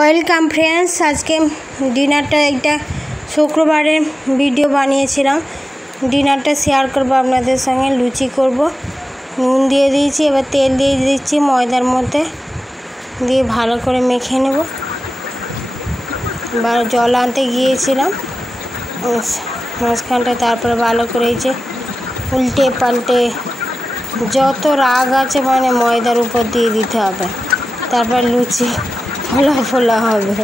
Welcome friends. আজকে ডিনারটা একটা শুক্রবারের ভিডিও বানিয়েছিলাম। ডিনারটা শেয়ার করব আপনাদের সঙ্গে। লুচি করব, নুন দিয়ে দিয়েছি, এবার তেল দিয়ে দিচ্ছি ময়দার মধ্যে, দিয়ে ভালো করে মেখে নেব। এবার জল আনতে গিয়েছিলাম মাঝখানটা, তারপরে ভালো করে এই যে উল্টে পাল্টে যত রাগ আছে মানে ময়দার উপর দিয়ে দিতে হবে, তারপর লুচি ফোলা ফোলা হবে।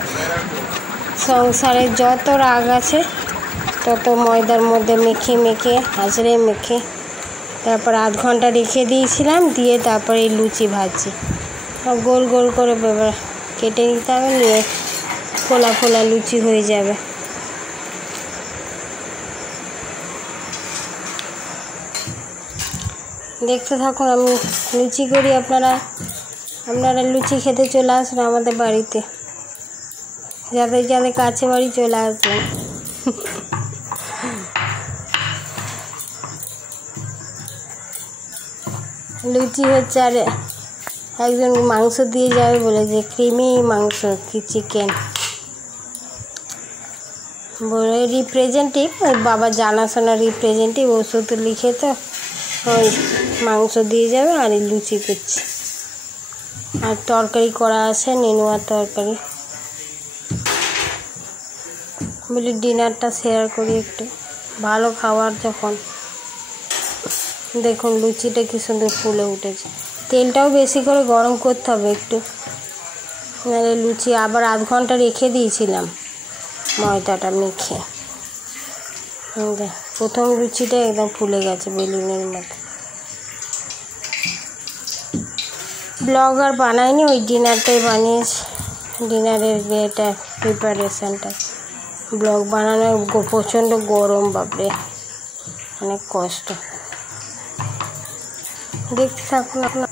সংসারে যত রাগ আছে তত ময়দার মধ্যে মেখে মেখে আঁচড়ে মেখে তারপর আধ ঘন্টা রেখে দিয়েছিলাম, দিয়ে তারপরে এই লুচি ভাজছি। গোল গোল করে কেটে নিতে হবে, নিয়ে ফোলা ফোলা লুচি হয়ে যাবে। দেখতে থাকুন আমি লুচি করি, আপনারা লুচি খেতে চলে আসুন আমাদের বাড়িতে, যাদের যাদের কাছে বাড়ি চলে আসবেন। লুচি হচ্ছে, আর একজন মাংস দিয়ে যাবে বলেছে, ক্রিমি মাংস কি চিকেন বলে, রিপ্রেজেন্টেটিভ ওই বাবা জানাশোনা রিপ্রেজেন্টেটিভ, ওষুধ লিখে তো ওই মাংস দিয়ে যাবে। আর এই লুচি করছি, আর তরকারি করা আছে, নেনুয়ার তরকারি। বলি ডিনারটা শেয়ার করি একটু, ভালো খাবার যখন। দেখুন লুচিটা কি সুন্দর ফুলে উঠেছে। তেলটাও বেশি করে গরম করতে হবে একটু, নাহলে লুচি আবার আধ ঘন্টা রেখে দিয়েছিলাম ময়দাটা মেখে। প্রথম লুচিটা একদম ফুলে গেছে বেলুনের মতো। ব্লগ আর বানাইনি, ওই ডিনারটাই বানিয়েছি। ডিনারের এটা প্রিপারেশানটা, ব্লগ বানানো প্রচণ্ড গরম, বাপরে অনেক কষ্ট। দেখতে থাকুন আপনার।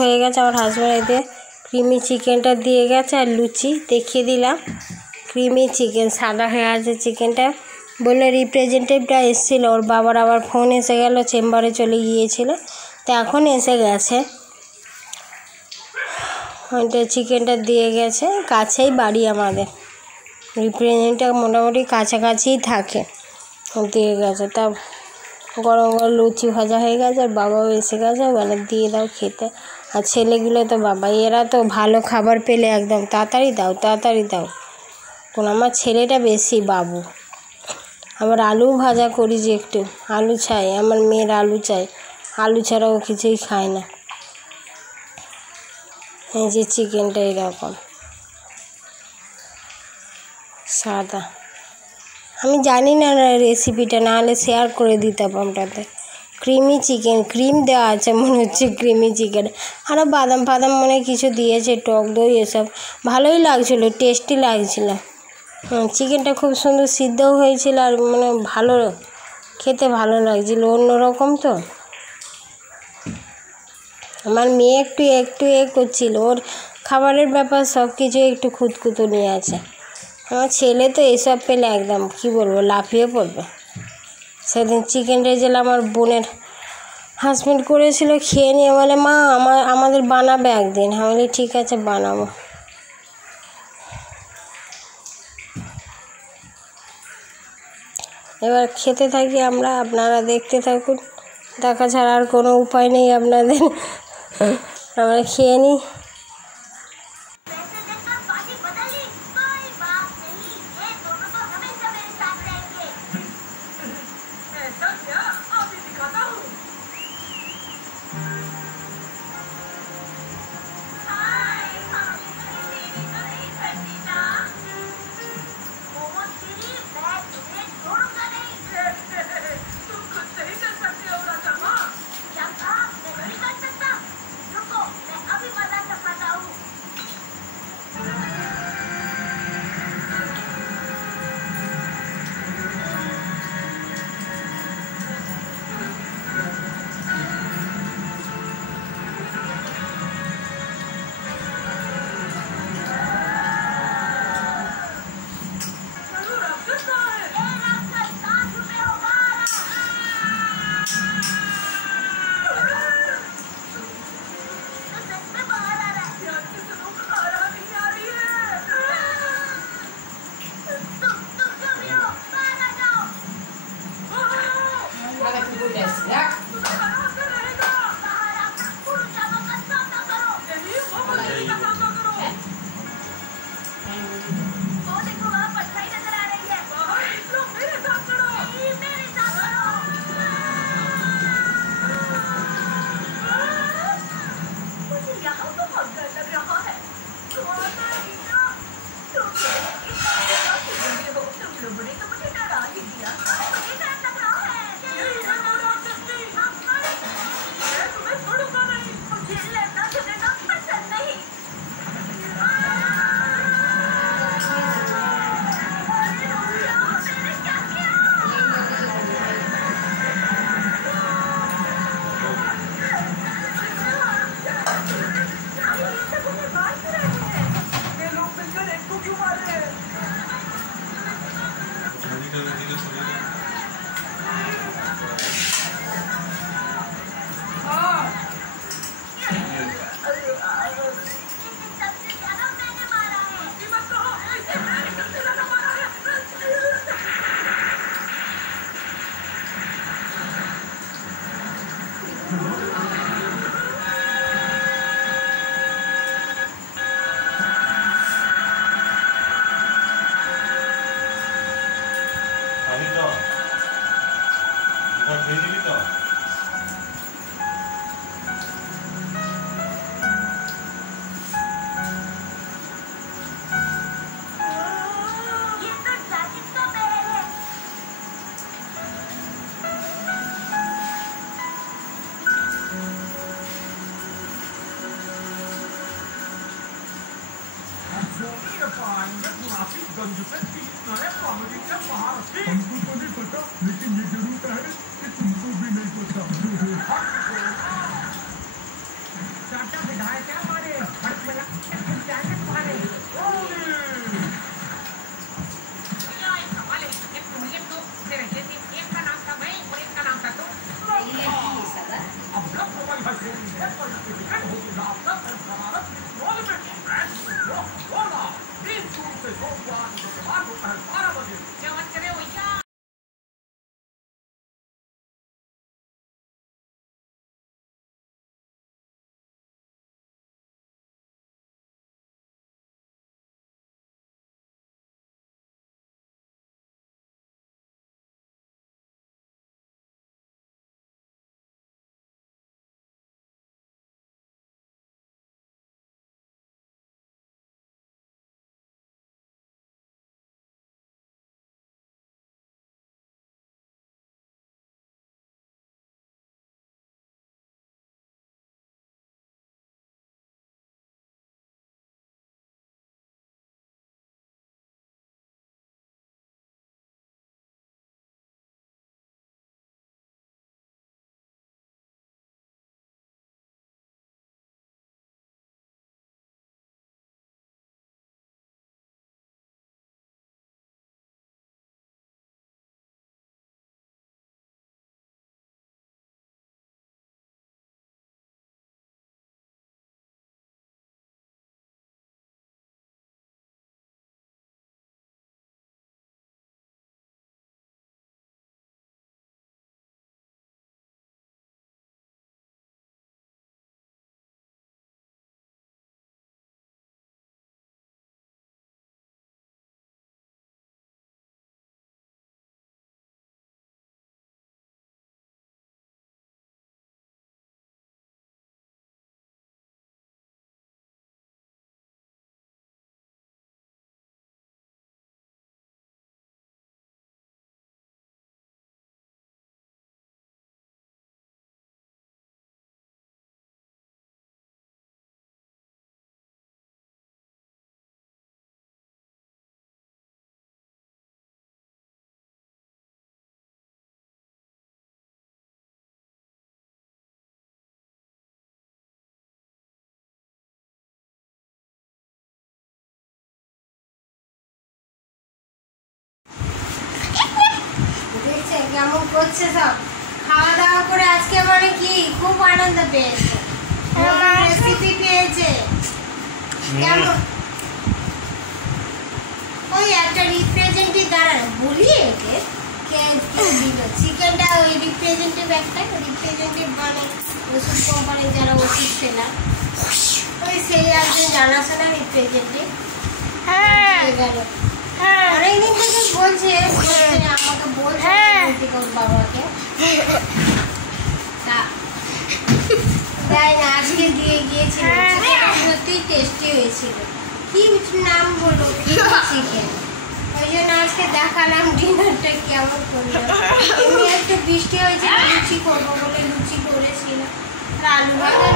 হয়ে গেছে, আমার হাজব্যান্ড এতে ক্রিমি চিকেনটা দিয়ে গেছে, আর লুচি দেখিয়ে দিলাম। ক্রিমি চিকেন সাদা হয়ে আছে চিকেনটা, বললে রিপ্রেজেন্টেটিভটা এসেছিল, ওর বাবার আবার ফোন এসে গেল, চেম্বারে চলে গিয়েছিল, তো এখন এসে গেছে। ওইটা চিকেনটা দিয়ে গেছে, কাছেই বাড়ি আমাদের, রিপ্রেজেন্টেটিভ মোটামুটি কাছাকাছিই থাকে, দিয়ে গেছে। তা গরম গরম লুচি ভাজা হয়ে গেছে, আর বাবাও এসে গেছে, বলে দিয়ে দাও খেতে। আর ছেলেগুলো তো বাবা, এরা তো ভালো খাবার পেলে একদম তাড়াতাড়ি দাও তাড়াতাড়ি দাও। কোন আমার ছেলেটা বেশি বাবু। আবার আলু ভাজা করি যে একটু, আলু চাই, আমার মেয়ের আলু চাই, আলু ছাড়া ও কিছুই খায় না। এই যে চিকেনটা এরকম সাদা, আমি জানি না রেসিপিটা, নাহলে শেয়ার করে দিতাম আপনাদের। ক্রিমি চিকেন, ক্রিম দেওয়া আছে মনে হচ্ছে ক্রিমি চিকেন, আরও বাদাম ফাদাম মনে কিছু দিয়েছে, টক দই এসব, ভালোই লাগছিলো, টেস্টি লাগছিলো। চিকেনটা খুব সুন্দর সিদ্ধও হয়েছিল, আর মানে ভালো খেতে ভালো লাগছিল, অন্যরকম তো। আমার মেয়ে একটু করছিল, ওর খাবারের ব্যাপার সব কিছু একটু খুঁতখুতো নিয়ে আছে। আমার ছেলে তো এসব পেলে একদম কি বলবো, লাফিয়ে পড়বে। সেদিন চিকেন রেজেল আমার বোনের হাজব্যান্ড করেছিল, খেয়ে নিয়ে বলে মা আমাদের বানাবে একদিন। আমি বলি ঠিক আছে বানাবো। এবার খেতে থাকি আমরা, আপনারা দেখতে থাকুন। দেখা ছাড়া আর কোনো উপায় নেই আপনাদের। আমরা খেয়ে নিই। गंज से 3 नए कॉमेडी के महारथी। हमको तो नहीं पता, लेकिन ये जरूर है कि तुमको भी नहीं पता। चाचा विधायक क्या हमारे तुम्हारे एक का नाम था मैं और एक का नाम था तुम। अब लोग मोबाइल से सोमवार दोपहर 12 बजे क्या बात करे भैया। কেমন করছে সব খাওয়া দাওয়া করে আজকে মানে কি খুব আনন্দ পেয়েছে, রেসিপি পেয়েছে। কেমন ওই একটা রিপ্রেজেন্টেটিভ দাঁড়ানো বলি একে কে দিল চিকেনটা, ওই রিপ্রেজেন্টেটিভ একটা রিপ্রেজেন্টেটিভ মানে ওষুধ কোম্পানির যারা ওষুধ সেলার, ওই সেই একজন জানাশোনা রিপ্রেজেন্টেটিভ। অনেকদিন থেকে বলছে আমাকে বলছে ওর বাবাকে, তাই না আজকে দিয়ে গিয়েছিল, সত্যিই টেস্টি হয়েছিল। কি নাম বলো চিকেন, ওই জন্য আজকে দেখালাম ডিনারটা কেমন করলো। এমনি একটু বৃষ্টি হয়েছে, লুচি করবো বলে লুচি করেছিল, আলু ভাজা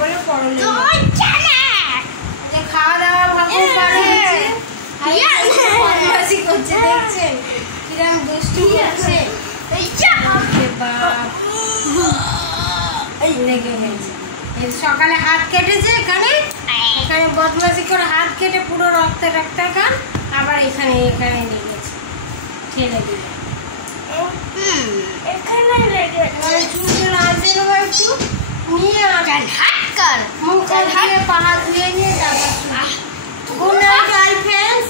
বলে পড়লো। খাওয়া দাওয়া ভাবো বদমাশি করছে, দেখছেন কিরম দুষ্টু করছে। সকালে হাত কেটেছে এখানে, এখানে বদমাশি করে হাত কেটে পুরো রক্তে রক্তাকার, আবার এখানে এখানে লেগেছে, ঠেলে দিলে চুল আসে নেবো একটু নিয়ে মুখ ধুয়ে পা ধুয়ে নিয়ে যাবো। গুড নাইট অল ফ্রেন্ডস,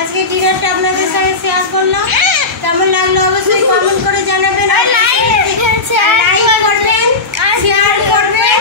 আজকে ডিনারটা আপনাদের সঙ্গে শেয়ার করলাম। কেমন লাগলো অবশ্যই কমেন্ট করে জানাবেন, লাইক করবেন, শেয়ার করবেন।